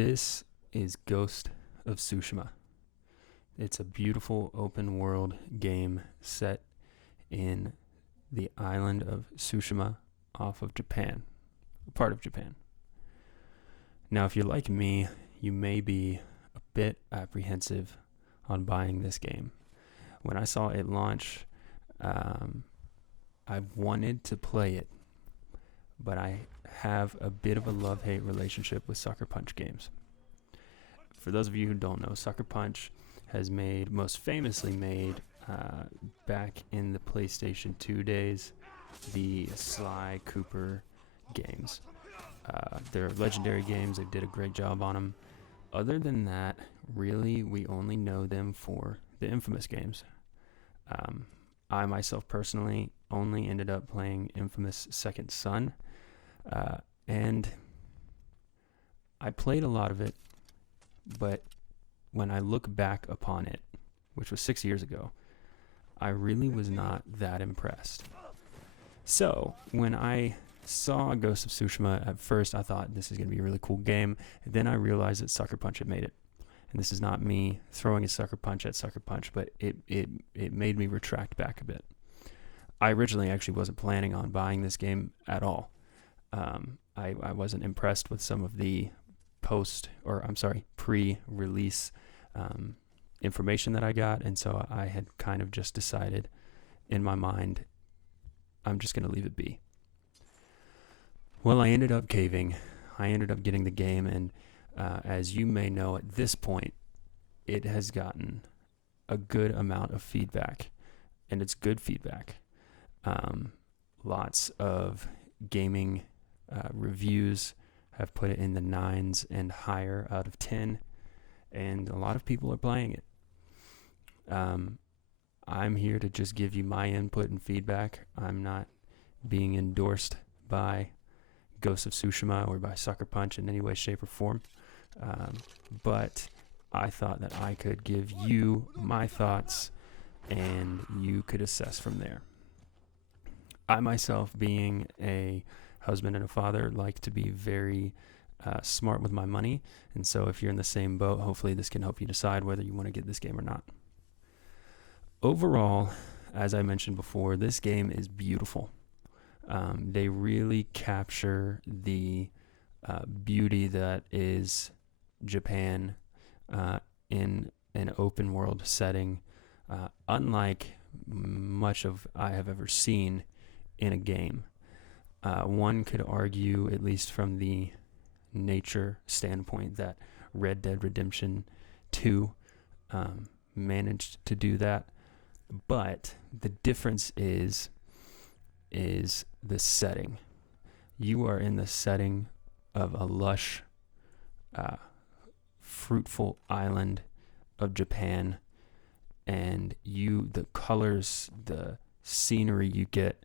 This is Ghost of Tsushima. It's a beautiful open world game set in the island of Tsushima off of Japan, part of Japan. Now, if you're like me, you may be a bit apprehensive on buying this game. When I saw it launch, I wanted to play it, but I have a bit of a love-hate relationship with Sucker Punch games. For those of you who don't know, Sucker Punch has most famously made, back in the PlayStation 2 days, the Sly Cooper games. They're legendary games. They did a great job on them. Other than that, really, we only know them for the Infamous games. I myself personally only ended up playing Infamous Second Son, and I played a lot of it, but when I look back upon it, which was 6 years ago, I really was not that impressed. So when I saw Ghost of Tsushima, at first I thought this is going to be a really cool game, and then I realized that Sucker Punch had made it. And this is not me throwing a Sucker Punch at Sucker Punch, but it made me retract back a bit. I originally actually wasn't planning on buying this game at all. I wasn't impressed with some of the pre-release information that I got, and so I had kind of just decided in my mind, I'm just going to leave it be. Well, I ended up caving. I ended up getting the game, and as you may know, at this point, it has gotten a good amount of feedback, and it's good feedback. Lots of gaming reviews have put it in the 9s and higher out of 10, and a lot of people are playing it. I'm here to just give you my input and feedback. I'm not being endorsed by Ghost of Tsushima or by Sucker Punch in any way, shape, or form. But I thought that I could give you my thoughts and you could assess from there. I myself, being a husband and a father, like to be very smart with my money. And so if you're in the same boat, hopefully this can help you decide whether you want to get this game or not. Overall, as I mentioned before, this game is beautiful. They really capture the beauty that is Japan in an open world setting, unlike much of I have ever seen in a game. One could argue, at least from the nature standpoint, that Red Dead Redemption 2 managed to do that, but the difference is the setting. You are in the setting of a lush, fruitful island of Japan, and the colors, the scenery you get,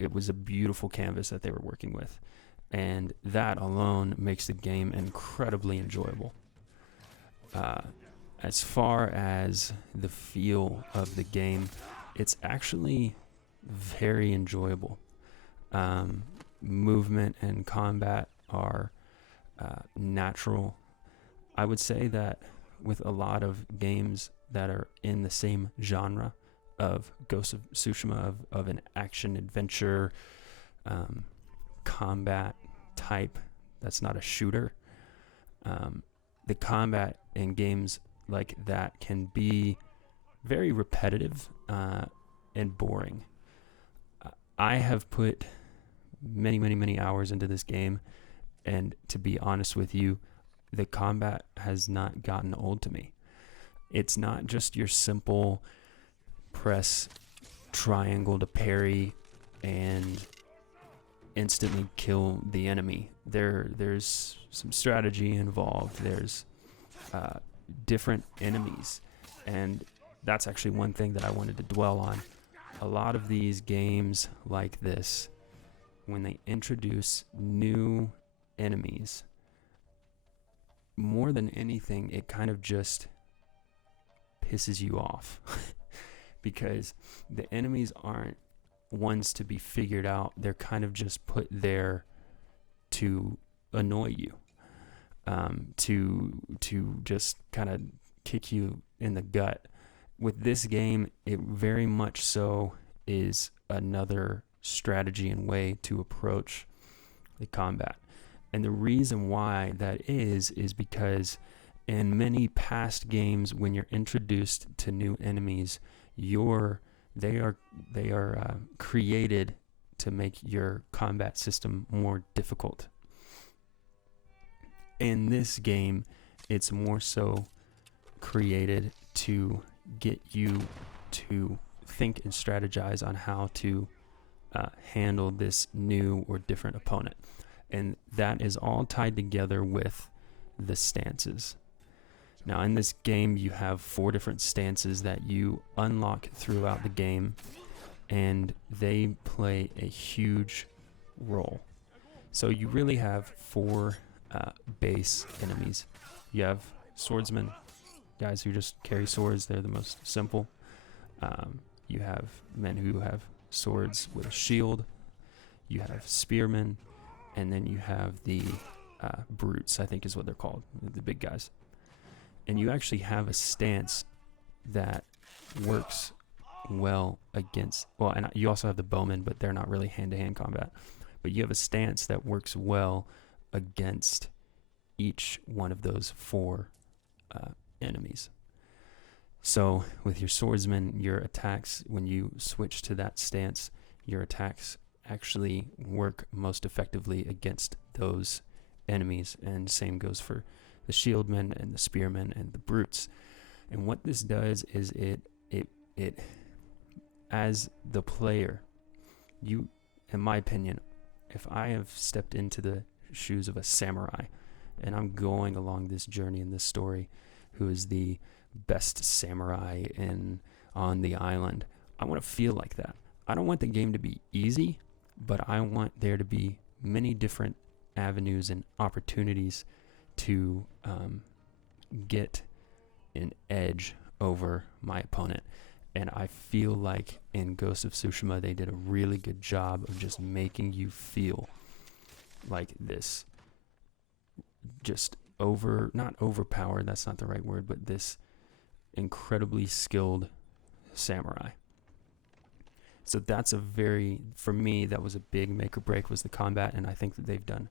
it was a beautiful canvas that they were working with, and that alone makes the game incredibly enjoyable. As far as the feel of the game, it's actually very enjoyable. Movement and combat are natural. I would say that with a lot of games that are in the same genre of Ghost of Tsushima, of an action adventure combat type that's not a shooter, the combat in games like that can be very repetitive and boring. I have put many hours into this game, and to be honest with you, the combat has not gotten old to me. It's not just your simple press triangle to parry and instantly kill the enemy. There's some strategy involved. There's different enemies, and that's actually one thing that I wanted to dwell on. A lot of these games like this, when they introduce new enemies, more than anything, it kind of just pisses you off because the enemies aren't ones to be figured out. They're kind of just put there to annoy you. to just kind of kick you in the gut. With this game, it very much so is another strategy and way to approach the combat. And the reason why that is because in many past games, when you're introduced to new enemies, they are created to make your combat system more difficult. In this game, it's more so created to get you to think and strategize on how to handle this new or different opponent. And that is all tied together with the stances. Now, in this game, you have 4 different stances that you unlock throughout the game, and they play a huge role. So you really have 4 base enemies. You have swordsmen, guys who just carry swords. They're the most simple. You have men who have swords with a shield. You have spearmen, and then you have the brutes, I think is what they're called, the big guys. And you actually have a stance that works well against, well, and you also have the bowmen, but they're not really hand-to-hand combat. But you have a stance that works well against each one of those 4 enemies. So with your swordsman, your attacks, when you switch to that stance, your attacks actually work most effectively against those enemies. And same goes for the shieldmen and the spearmen and the brutes. And what this does is it as the player, you, in my opinion, if I have stepped into the shoes of a samurai and I'm going along this journey in this story, who is the best samurai on the island, I want to feel like that. I don't want the game to be easy, but I want there to be many different avenues and opportunities to get an edge over my opponent. And I feel like in Ghost of Tsushima, they did a really good job of just making you feel like this, just not overpowered, that's not the right word, but this incredibly skilled samurai. So that's for me, that was a big make or break, was the combat, and I think that they've done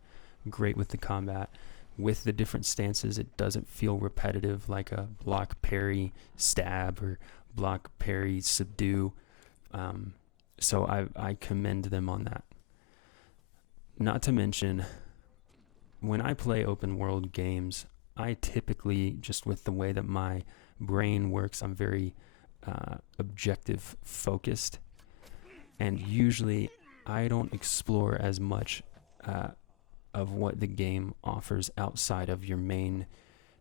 great with the combat. With the different stances, it doesn't feel repetitive like a block, parry, stab, or block, parry, subdue. So I commend them on that. Not to mention, when I play open world games, I typically, just with the way that my brain works, I'm very objective focused. And usually I don't explore as much of what the game offers outside of your main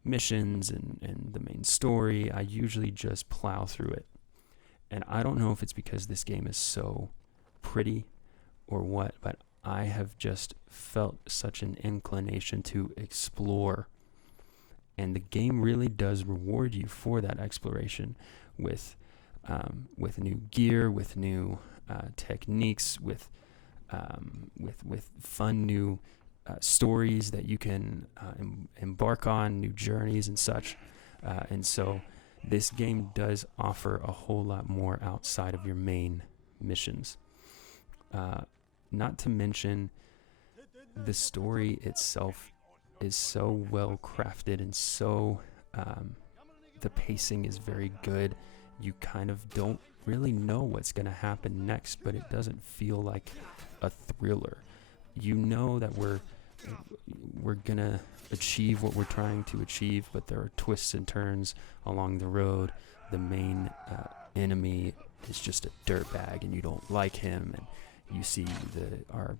missions and the main story. I usually just plow through it. And I don't know if it's because this game is so pretty or what, but I have just felt such an inclination to explore. And the game really does reward you for that exploration with new gear, with new techniques, with fun new stories that you can embark on, new journeys and such. And so this game does offer a whole lot more outside of your main missions. Not to mention, the story itself is so well crafted, and so the pacing is very good. You kind of don't really know what's going to happen next, but it doesn't feel like a thriller. You know that we're going to achieve what we're trying to achieve, but there are twists and turns along the road. The main enemy is just a dirtbag, and you don't like him, and you see our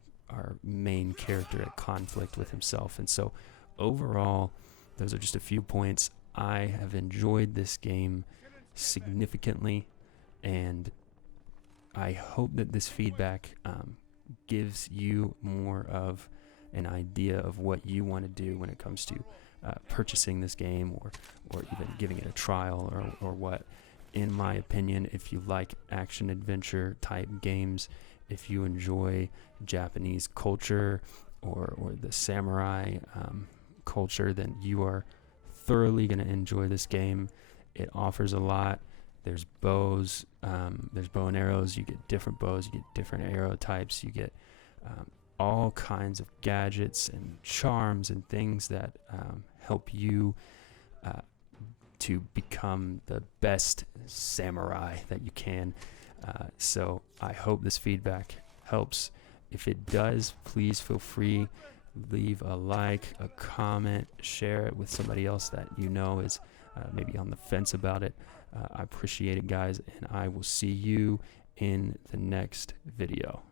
main character at conflict with himself. And so overall, those are just a few points. I have enjoyed this game significantly, and I hope that this feedback gives you more of an idea of what you want to do when it comes to purchasing this game, or even giving it a trial, or what. In my opinion, if you like action adventure type games, if you enjoy Japanese culture or the samurai culture, then you are thoroughly going to enjoy this game. It offers a lot. There's bows, there's bow and arrows. You get different bows, you get different arrow types, you get all kinds of gadgets and charms and things that help you to become the best samurai that you can. So I hope this feedback helps. If it does, please feel free, leave a like, a comment, share it with somebody else that you know is maybe on the fence about it. I appreciate it, guys, and I will see you in the next video.